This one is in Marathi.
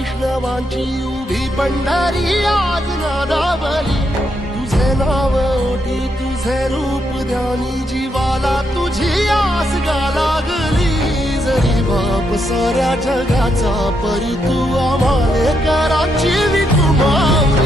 वैष्णवांची उभी पंढरी आज नादावली तुझे नाव ओटी तुझे रूप ध्यानी जीवाला तुझी आस गा लागली जरी बाप साऱ्या जगाचा परी तू आम्हाले कराची विठू माऊली